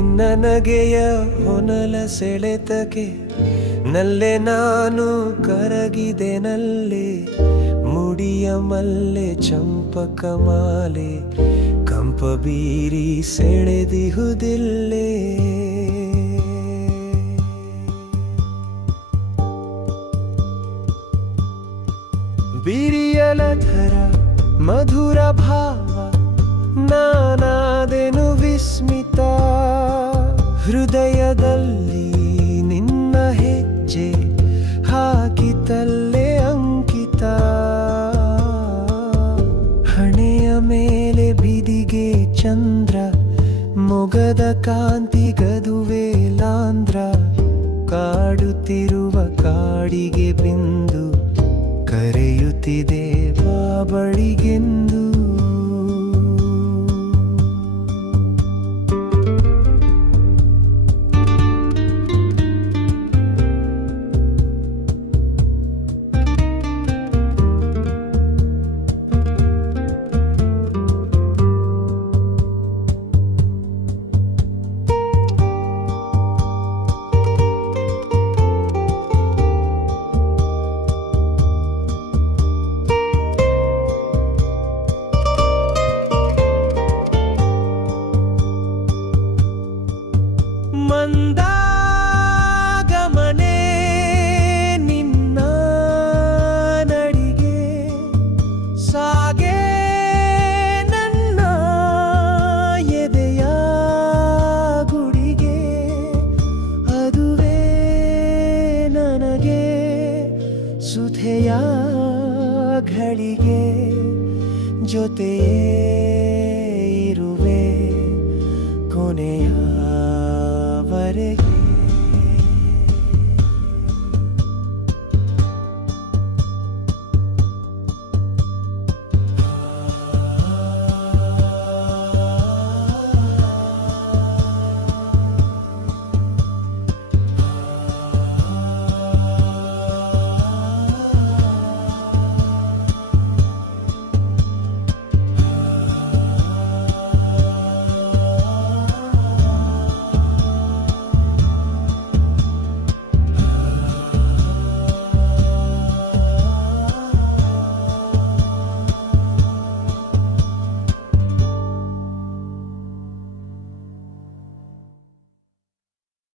ನನಗೆಯ ಹೊನಲ ಸೆಳೆತಕ್ಕೆ ನಲ್ಲೆ ನಾನು ಕರಗಿದೆ ನಲ್ಲೆ, ಮುಡಿಯ ಮಲ್ಲೆ ಚಂಪಕ ಮಾಲೆ, ಕಂಪ ಬೀರಿ ಸೆಳೆದಿಹುದಿಲ್ಲೇ. ಬಿರಿಯಲ ಧರ ಮಧುರ ಭಾವ ನಾನಾದೆನು ವಿಸ್ಮಿತ. ಹೃದಯದಲ್ಲಿ ನಿನ್ನ ಹೆಜ್ಜೆ ಹಾಕಿತಲ್ಲೇ ಅಂಕಿತ. ಹಣೆಯ ಮೇಲೆ ಬಿದಿಗೆ ಚಂದ್ರ, ಮೊಗದ ಕಾಂತಿ ಗದುವೆ ಲಾಂದ್ರ. ಕಾಡುತ್ತಿರುವ ಕಾಡಿಗೆ ಬಿಂದು ಕರೆಯುತ್ತಿದೆ ಬಾಬಳಿಗೆಂದು ನಿನ್ನ ನಡಿಗೆ ಸಾಗೆ ನನ್ನ ಗುಡಿಗೆ. ನನಗೆ ಜೊತೆಯೇ take me